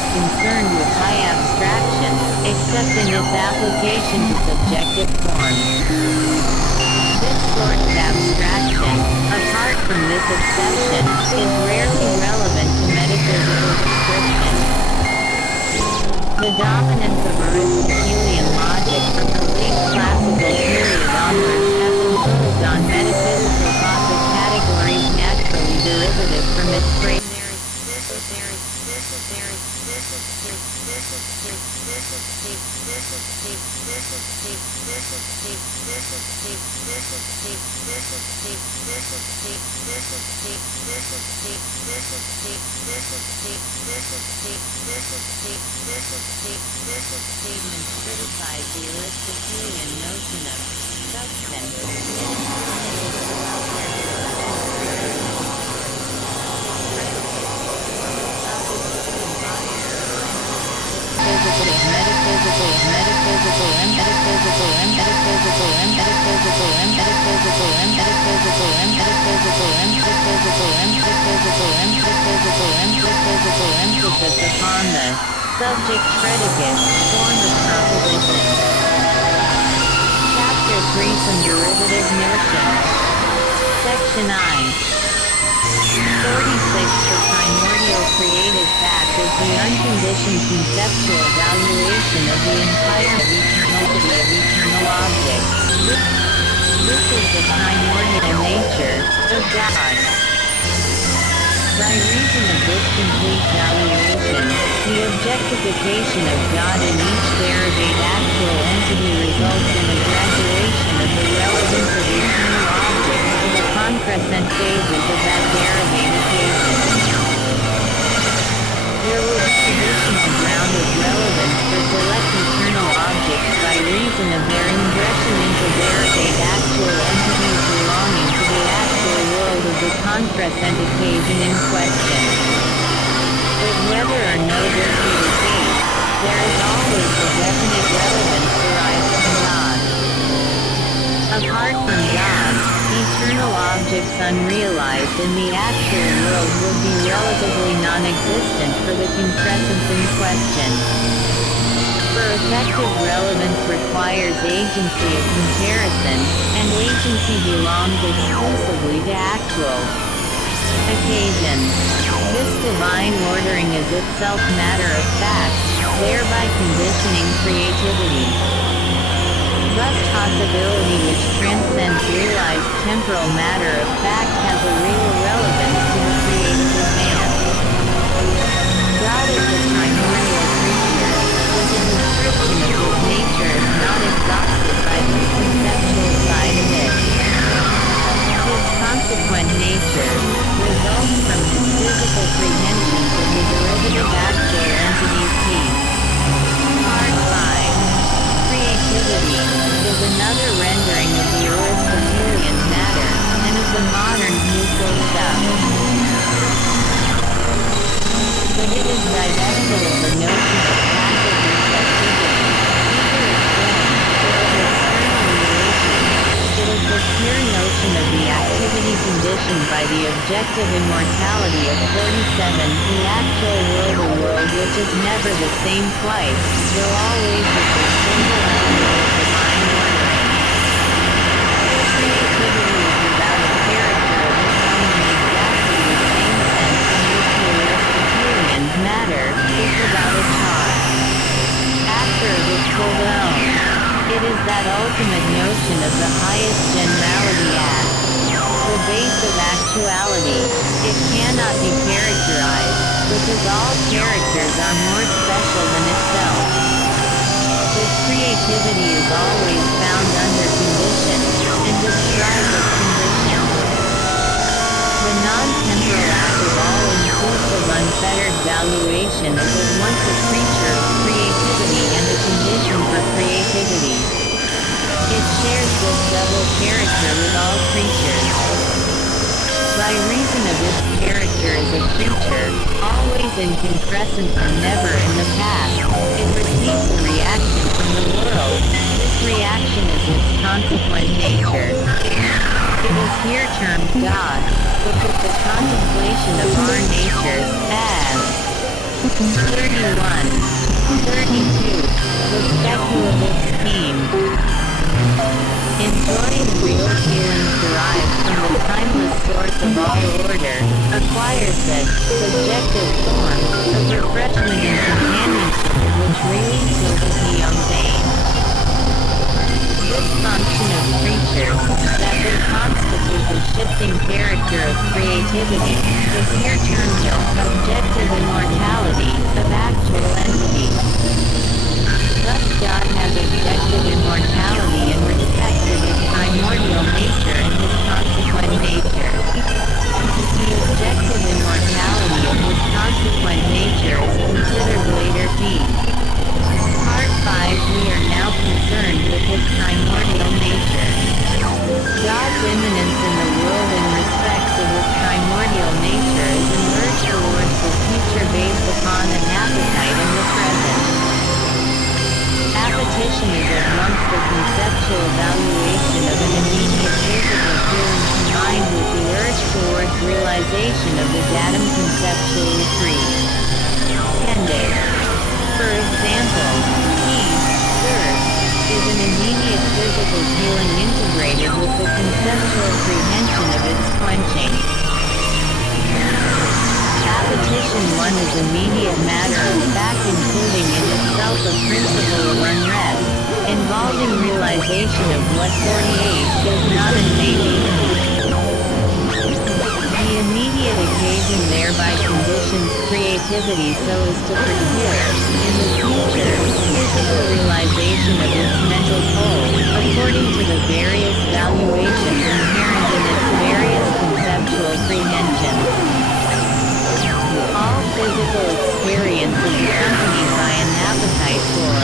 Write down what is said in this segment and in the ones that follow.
is concerned with high abstraction, except in its application to subjective forms. This sort of abstraction, apart from this exception, is rarely relevant to metaphysical description. The dominance of Aristotelian logic from the late classical period onwards has imposed on metaphysical thought the categories naturally derivative from its phrase. Statements criticize the Aristotelian notion of substance. Emphasis upon the subject-predicate form of proposition. Chapter 3 Some Derivative Notions. Section 9. 46 The primordial creative fact is the unconditioned conceptual valuation of the entire eternality of eternal objects. This is the primordial nature of God. By reason of this complete valuation, the objectification of God in each derivate actual entity results in a graduation of the relevance of eternal objects to the concrescent phases of that derivative. There will be additional ground of relevance for select eternal objects by reason of their ingression into derivate actual entities belonging to the actual world of the concrescent occasion in question. But whether or no this be the case, there is always a definite relevance derived from God. Apart from God, eternal objects unrealized in the actual world would be relatively non-existent for the concrescence in question. For effective relevance requires agency of comparison, and agency belongs exclusively to actual occasions. This divine ordering is itself matter of fact, thereby conditioning creativity. Thus possibility which transcends realized temporal matter of fact has a real relevance to the creative advance. God is the primordial creature, but the description of his nature is not exhausted by this conceptual side of it. His consequent nature results from his physical prehensions of the derivative actual entities piece. Part 5. Creativity is another rendering of the Aristotelian matter, and of the modern neutral stuff. But it is divested of the notion of passive receptivity, either of form, or of external relation. It is the pure notion of the activity conditioned by the objective immortality of 47, the actual world, a world which is never the same twice, though always with the single element of divine ordering. Creativity is without a character of its own in exactly the same sense in which the Aristotelian matter is without a cause. After of its full own, it is that ultimate notion of the highest generality as the base of actuality. It cannot be characterized, because all characters are more special than itself. This creativity is always found under condition, and described as condition. The non-temporal act of all-inclusive unfettered valuation is at once a creature of creativity and a condition for creativity. It shares this double character with all creatures. By reason of its character as a creature, always in concrescence and never in the past, it receives a reaction from the world. This reaction is its consequent nature. It is here termed God, because the contemplation of our natures as 31. 32. The speculative scheme. Enjoying real feelings derived from the timeless source of all order, acquires the subjective form of refreshment and companionship which really tilted the young vain. This function of creatures, that would constitute the shifting character of creativity, is here termed the objective immortality of actual entities. Thus God has objective immortality in respect to his primordial nature and his consequent nature. The objective immortality of his consequent nature is considered later theme. Part 5. We are now concerned with his primordial nature. God's immanence in the world in respect to his primordial nature is emerged towards the future based upon an appetite in the present. Appetition is at once the conceptual valuation of an immediate physical feeling combined with the urge towards realization of the datum conceptually free. Ended. For example, heat, thirst, is an immediate physical feeling integrated with the conceptual prehension of its quenching. Appetition 1 is immediate matter of fact including in itself a principle of unrest, involving realization of what 48 is not and may be. The immediate occasion thereby conditions creativity so as to procure, in the future, physical realization of its mental pole, according to the various valuations inherent in its various conceptual prehensions. All physical experience is accompanied by an appetite for,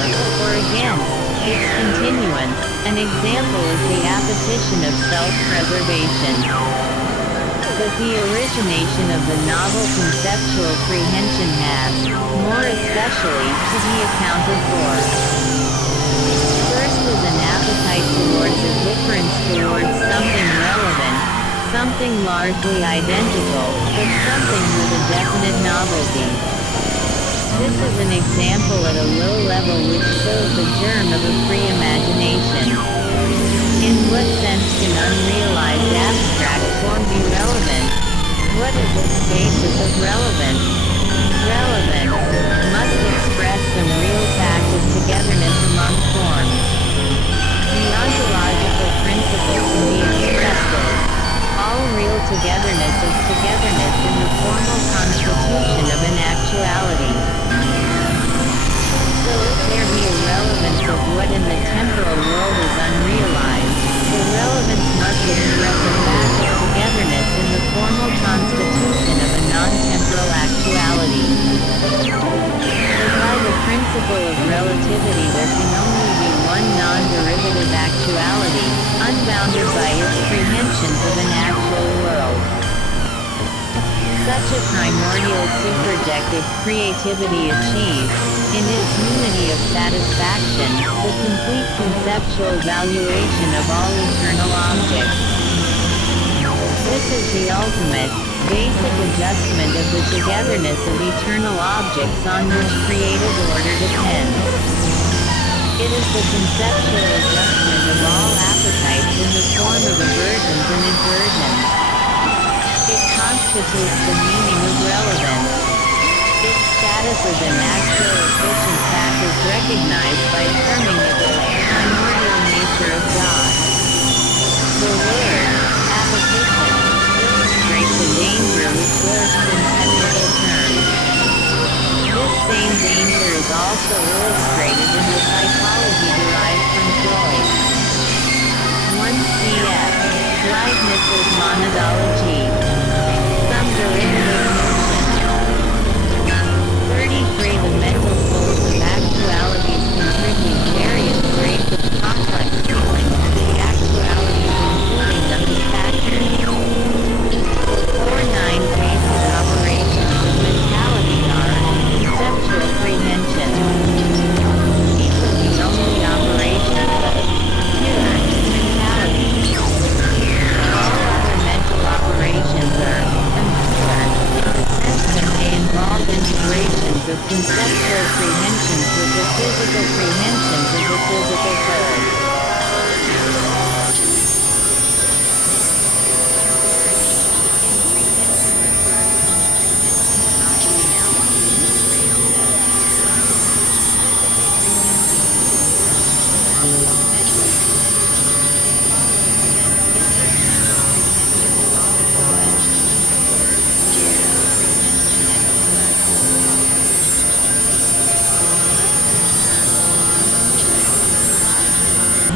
or against, its continuance. An example is the appetition of self-preservation. But the origination of the novel conceptual prehension has, more especially, to be accounted for. First is an appetite towards a difference towards something relevant, something largely identical, but something with a definite novelty. This is an example at a low level which shows the germ of a free imagination. In what sense can unrealized abstract form be relevant? What is its basis of relevance? Relevance must express some real fact of togetherness among forms. The ontological principle can be expressed as all real togetherness is togetherness in the formal constitution of an actuality. So if there be a relevance of what in the temporal world is unrealized, the relevance must express a fact of togetherness in the formal constitution of a non-temporal actuality. But by the principle of relativity there can only be one non-derivative actuality, unbounded by its prehensions of an actual world. Such a primordial superjective creativity achieves, in its unity of satisfaction, the complete conceptual valuation of all eternal objects. This is the ultimate, basic adjustment of the togetherness of eternal objects on which creative order depends. It is the conceptual adjustment of all appetites in the form of aversions and inversions. It constitutes the meaning of relevance. Its status as an actual efficient fact is recognized by terming it the primordial nature of God. The word, appetition, illustrates the danger which lurks in technical terms. This same danger is also illustrated in the psychology derived from Freud. 1 cf. Leibniz's monadology. Some derivative notion. 33 The mental poles of actualities contribute various grades of complex feeling to the actualities including them as factors. 4-9 Basic operations of mentality are conceptual prehension. These are the only operations of pure mentality. All other mental operations conceptual prehensions with the physical prehensions of the physical code.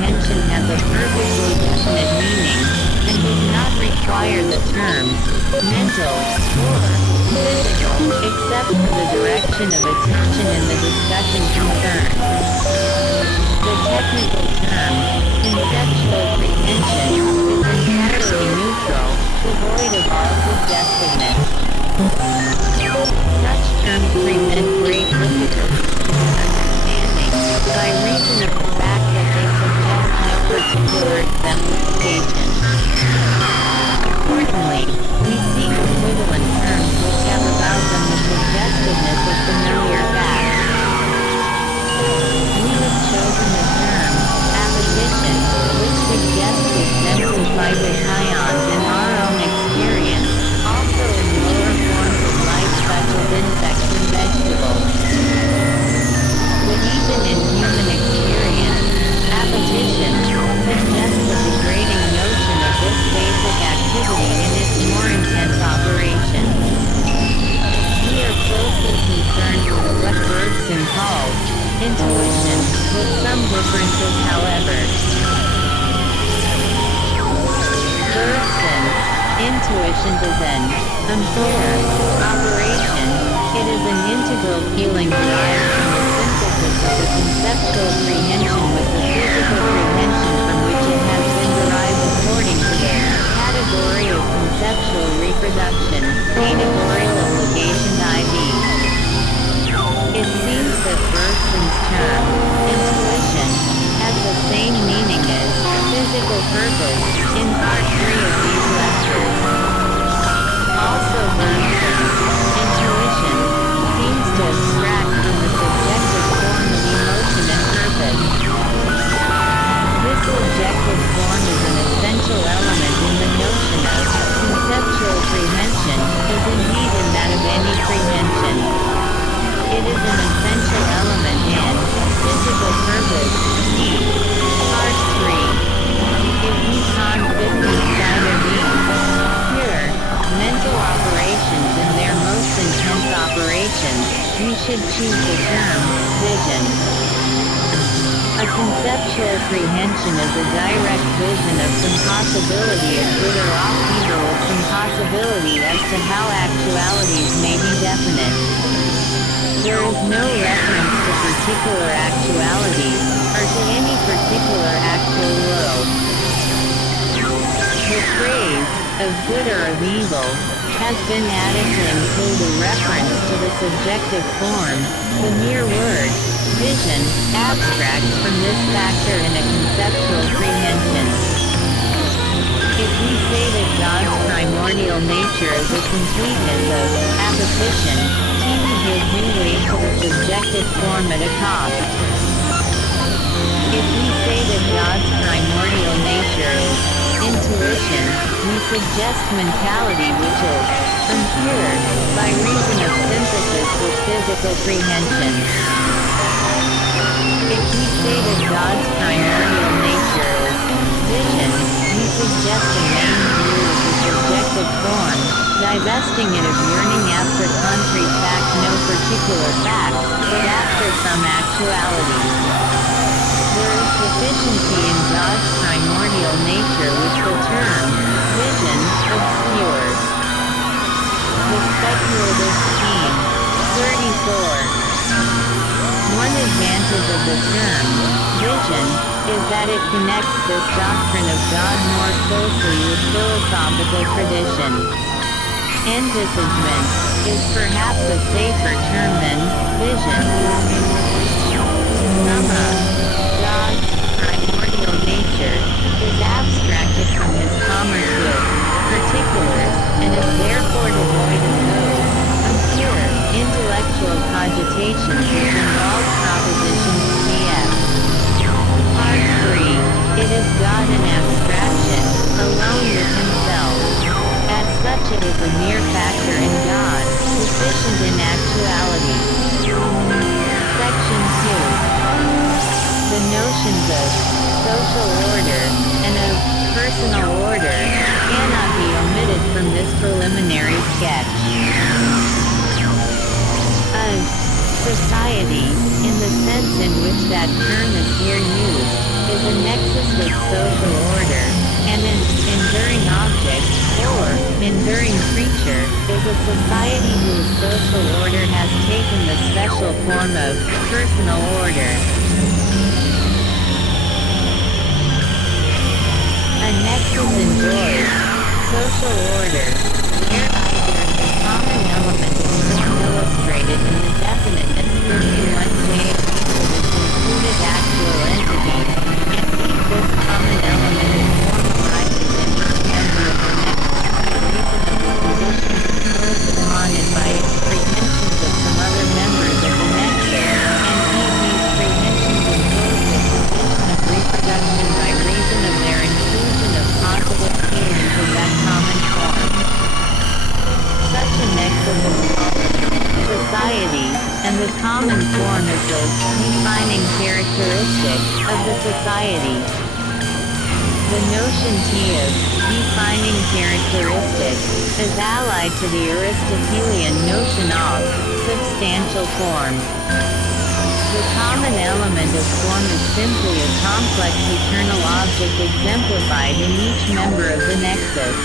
Comprehension has a perfectly definite meaning, and does not require the terms mental or physical, except for the direction of attention and the discussion concerned. The technical term, conceptual prehension, is entirely neutral, devoid of all suggestiveness. Such terms present great difficulty in understanding, by reason of the fact that they suggest no particular exemplification. Accordingly, we seek equivalent terms which have about them the suggestiveness of familiar facts. We have chosen the term appetition, which suggests exemplified with ions in our own experience, also in lower forms of life such as insects and vegetables. But even in human experience, appetition suggests a degrading notion of this basic activity in its more intense operation. We are closely concerned with what Bergson calls intuition, with some differences however. Bergson, intuition is an impaired operation. It is an integral feeling derived from the synthesis of the conceptual prehension with the physical prehension from which it has been derived according to the category of conceptual reproduction, categorical obligation IV. It seems that Bergson's term, intuition, has the same meaning as physical purpose, in part 3 of these lectures. Also Bergson's intuition seems to abstract from the subjective form of emotion and purpose. This subjective form is an essential element in the notion of conceptual prehension, as indeed in that of any prehension. It is an essential element in physical purpose, part 3. If we can't fit inside of these pure mental operations in their most intense operations, we should choose the term vision. A conceptual prehension is a direct vision of some possibility of good or evil, with some possibility as to how actualities may be definite. There is no reference to particular actualities, or to any particular actual world. The phrase, of good or of evil, has been added to include a reference to the subjective form. The mere word, vision, abstracts from this factor in a conceptual prehension. If we say that God's primordial nature is a completeness of appetition, we give leeway to the subjective form at a cost. If we say that God's primordial nature is intuition, we suggest mentality which is impure, by reason of synthesis with physical prehension. If we say that God's primordial nature is vision, we suggest a main view of the subjective form, divesting it of yearning after concrete fact, no particular facts, but after some actualities. There is sufficiency in God's primordial nature which the term vision obscures. The speculative scheme. 34. One advantage of the term vision is that it connects this doctrine of God more closely with philosophical tradition. Envisagement is perhaps a safer term than vision. To sum up, God's primordial nature is abstracted from his commerce with particulars, and is therefore devoid of those impure, intellectual intellectual cogitations which involve propositions cf. Part 3. It is God in abstraction, alone with himself. As such it is a mere factor in God, sufficient in actuality. Section 2. The notions of social order and of personal order cannot be omitted from this preliminary sketch. A society, in the sense in which that term is here used, is a nexus with social order, and an enduring object, or enduring creature, is a society whose social order has taken the special form of personal order. A nexus enjoys social order, whereby there is a common element of form illustrated in the definiteness given one's way of its included actual entity, and this common element of form arises in each member of the nexus by reason of the conditions imposed upon it by its prehensions of some other members of the nexus, and these prehensions impose the condition of reproduction by reason of their inclusion of positive feelings of that common form. Such a nexus is called society, and the common form is the defining characteristic of the society. The notion of defining characteristic is allied to the Aristotelian notion of substantial form. The common element of form is simply a complex eternal object exemplified in each member of the nexus.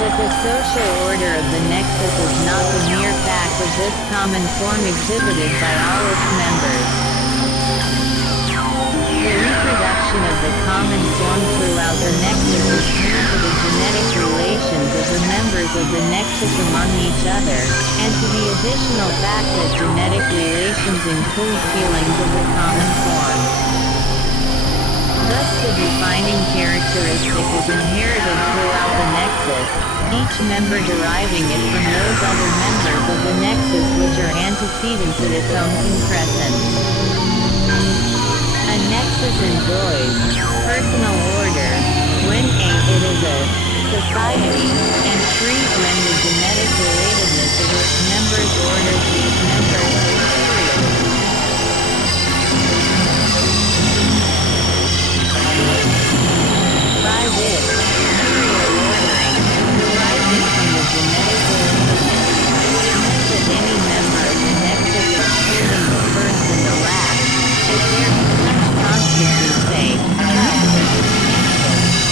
But the social order of the nexus is not the mere fact of this common form exhibited by all its members. The reproduction of the common form throughout the nexus is due to the genetic relations of the members of the nexus among each other, and to the additional fact that genetic relations include feelings of the common form. Thus the defining characteristic is inherited throughout the nexus, each member deriving it from those other members of the nexus which are antecedent to its own concrescence. A nexus enjoys personal order when it is a society, and free when the genetic relatedness of its members orders these members materially. By this, material ordering, arising from the genetic relatedness, it meant that any member of the nexus excluding the first and the last, if there be such constancy, say, cut,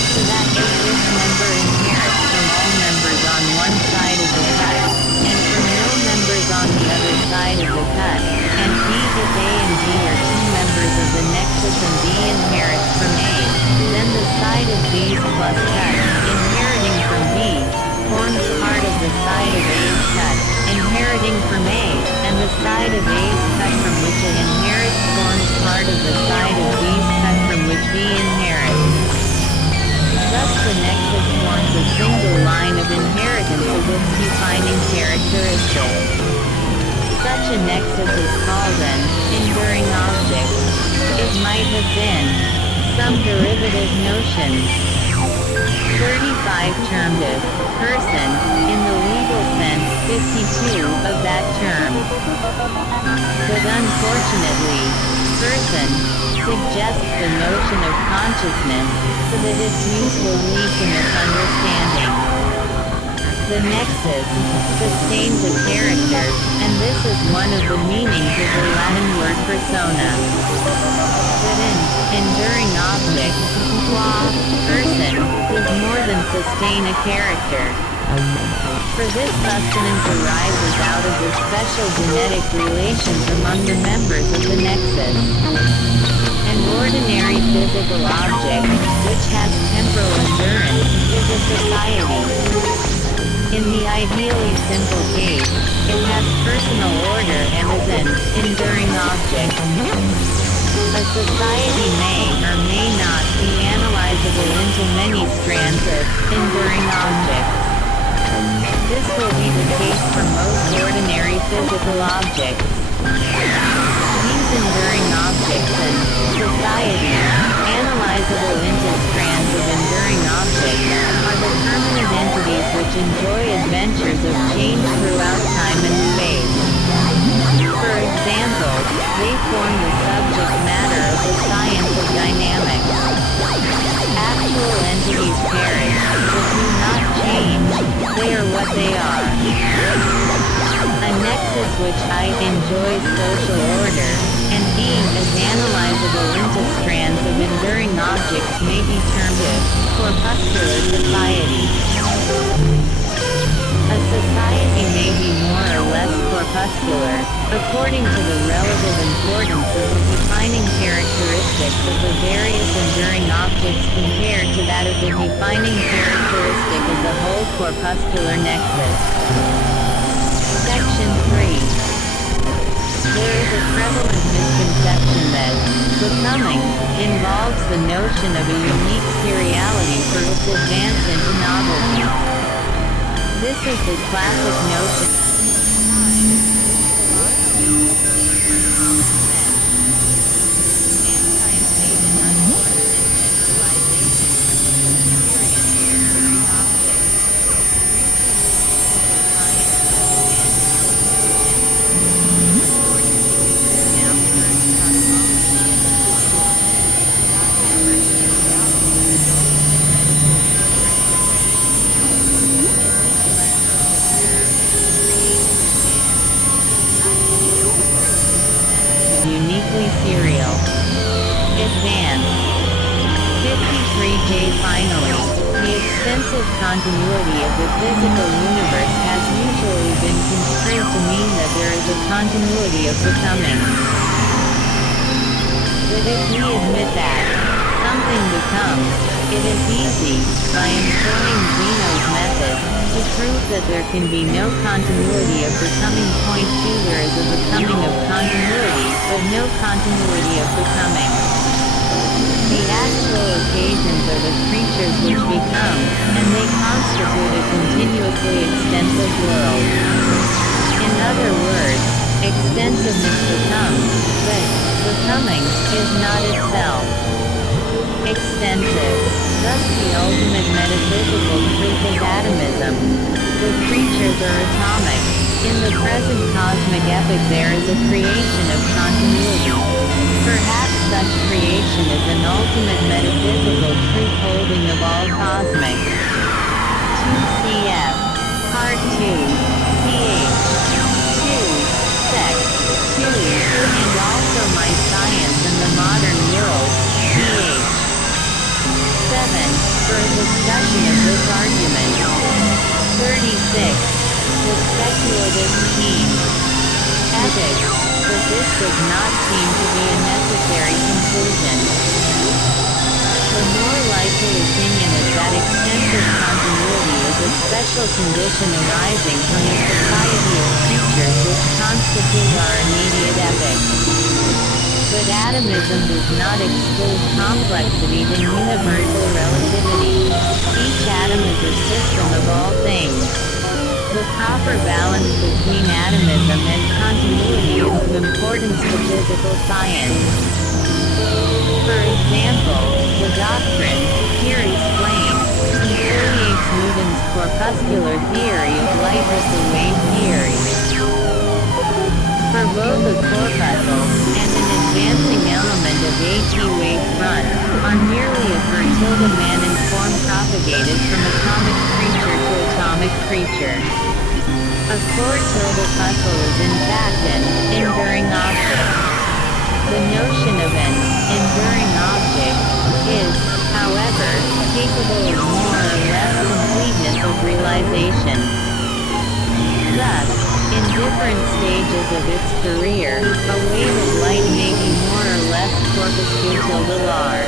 so that if this member inherits from all members on one side of the cut, and from no members on the other side of the cut, and B if A and B are two members of the nexus and B inherits from A, then the side of B's plus cut, inheriting from B, forms part of the side of A's cut, inheriting from A, and the side of A's cut from which it inherits forms part of the side of B's cut from which B inherits. Thus the nexus forms a single line of inheritance of its defining characteristic. Such a nexus is called an enduring object. It might have been some derivative notion. 35 termed as person, in the legal sense 52 of that term. But unfortunately, person suggests the notion of consciousness, so that its use will lead to misunderstanding. The nexus sustains a character, and this is one of the meanings of the Latin word persona. But an enduring object, qua person, does more than sustain a character. For this sustenance arises out of the special genetic relations among the members of the nexus. An ordinary physical object, which has temporal endurance, is a society. In the ideally simple case, it has personal order and is an enduring object. A society may or may not be analyzable into many strands of enduring objects. This will be the case for most ordinary physical objects. These enduring objects and society, analyzable into strands of enduring objects, are the permanent entities which enjoy adventures of change throughout time and space. For example, they form the subject matter of the science of dynamics. Actual entities perish, but do not change, they are what they are. A nexus which I enjoys social order, and being is analyzable into strands of enduring objects may be termed a corpuscular society. A society may be more or less corpuscular, according to the relative importance of the defining characteristics of the various enduring objects compared to that of the defining characteristic of the whole corpuscular nexus. Section 3. There is a prevalent misconception that becoming involves the notion of a unique seriality for its advance into novelty. This is the classic notion. Uniquely serial. Advanced. 53J. Finally, the extensive continuity of the physical universe has usually been construed to mean that there is a continuity of becoming. But if we admit that something becomes, it is easy, by employing Zeno's method, to prove that there can be no continuity of becoming. Point 2. There is a becoming of continuity, but no continuity of becoming. The actual occasions are the creatures which become, and they constitute a continuously extensive world. In other words, extensiveness becomes, but becoming is not itself extensive. Thus the ultimate metaphysical truth is atomism. The creatures are atomic. In the present cosmic epoch there is a creation of continuity. Perhaps such creation is an ultimate metaphysical truth holding of all cosmic. 2 cf. Part 2. ch. 2. Sec. 2. And also my science in the modern world. ch. 7. For a discussion of this argument. 36. The speculative scheme. Ethics. But this does not seem to be a necessary conclusion. The more likely opinion is that extensive continuity is a special condition arising from the society of creatures which constitute our immediate epoch. But atomism does not exclude complexity than universal relativity. Each atom is a system of all things. The proper balance between atomism and continuity is of importance to physical science. For example, the doctrine, here explained, conciliates Newton's corpuscular theory of light with the wave theory. For both a corpuscle and an advancing element of wave front are merely a per-tilde-man form propagated from atomic creature to atomic creature. A core-tilde-puzzle is in fact an enduring object. The notion of an enduring object is, however, capable of more or less completeness of realization. Thus, in different stages of its career, a wave of light may be more or less corpuscular.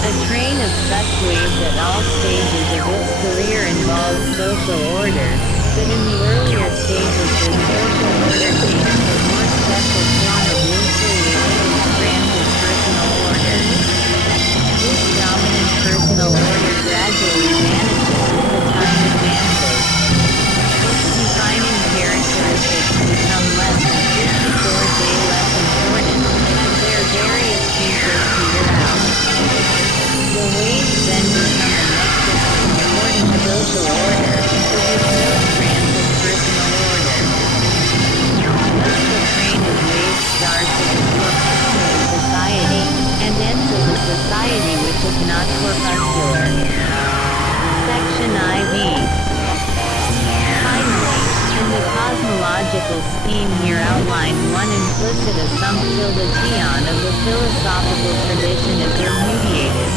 A train of such waves at all stages of its career involves social order, but in the earlier stages the social order takes a more special form of loosely related strands of personal order. This dominant personal order gradually vanishes as the time advances. outline one implicit assumption till the Tian of the philosophical tradition is repudiated.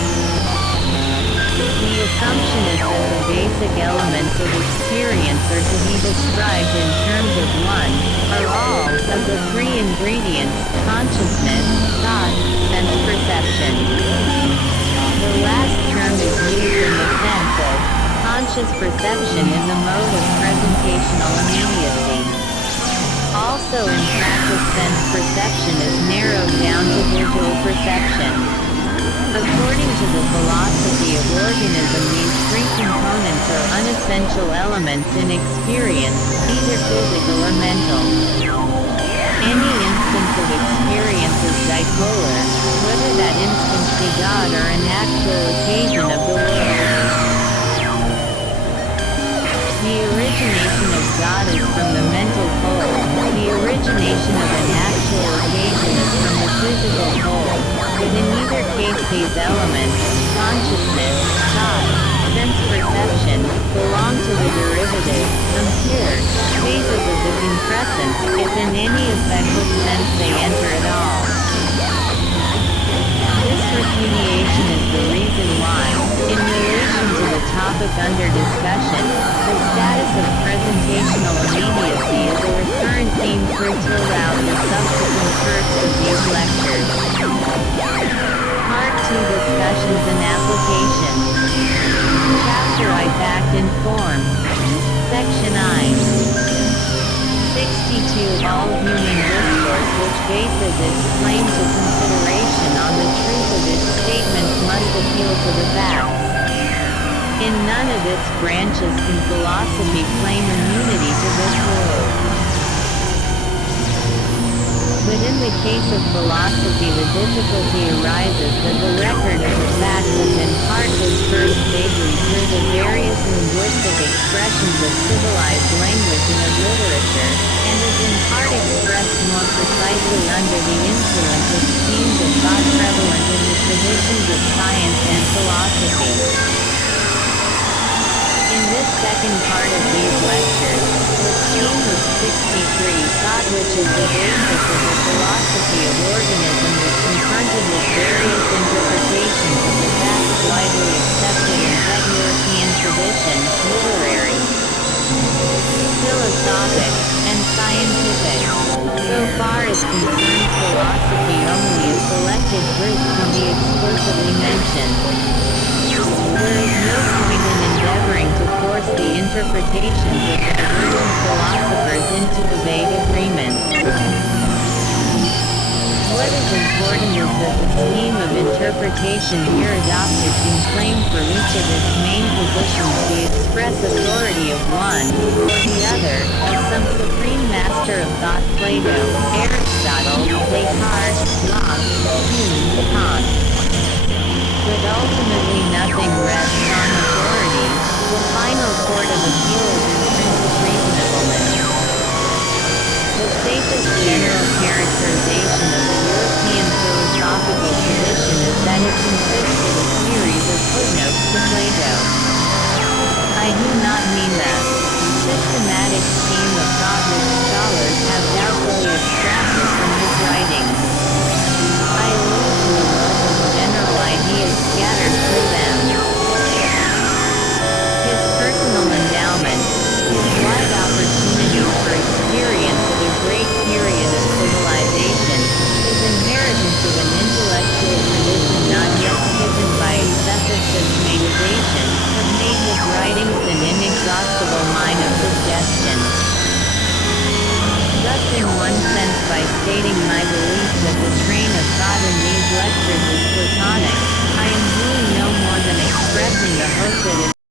The assumption is that the basic elements of experience are to be described in terms of one, or all, of the three ingredients: consciousness, thought, sense perception. The last term is used in the sense of conscious perception in the mode of presentational immediacy. Also in practice, sense perception is narrowed down to visual perception. According to the philosophy of organism, these three components are unessential elements in experience, either physical or mental. Any instance of experience is dipolar, whether that instance be God or an actual occasion of the world. The origination of God is from the mental pole, the origination of an actual occasion is from the physical pole, but in either case these elements, consciousness, thought, sense perception, belong to the derivative, impure, phases of the concrescence, if in any effective sense they enter at all. This repudiation is the reason why, in relation to the topic under discussion, the status of presentational immediacy is a recurrent theme throughout the subsequent parts of these lectures. Part 2: Discussions and Applications. Chapter I: Fact and Form. Section I. 62 All human discourse which bases its claim to consideration on the truth of its statements must appeal to the facts. In none of its branches can philosophy claim immunity to this rule. But in the case of philosophy the difficulty arises that the record of the facts is in part dispersed vaguely through the various linguistic expressions of civilized language and of literature, and is in part expressed more precisely under the influence of schemes of thought prevalent in the traditions of science and philosophy. In this second part of these lectures, the theme of 63 thought, which is the basis of the philosophy of organism, is confronted with various interpretations of the facts widely accepted in that European tradition, literary, philosophic, and scientific. So far as concerns philosophy, only a selected group can be explicitly mentioned. There is no point in endeavoring to force the interpretations of divergent philosophers into a vague agreement. What is important is that the scheme of interpretation here adopted can claim for each of its main positions the express authority of one, or the other, of some supreme master of thought: Plato, Aristotle, Descartes, Locke, Hume, Kant. But ultimately nothing rests on authority. The final court of appeal is intrinsic reasonableness. The safest general characterization of the European philosophical tradition is that it consists of a series of footnotes to Plato. I do not mean the systematic scheme of thought which scholars have doubtfully extracted from his writings. I allude to the wealth of general ideas scattered through them. His personal endowment, his wide opportunities for experience of a great period of civilization, his inheritance of an intellectual tradition not yet stiffened by excessive systematization, have made his writings an inexhaustible mine of suggestions. Thus, in one sense, by stating my belief that the train of thought in these lectures is Platonic, I am doing no more than expressing the hope that it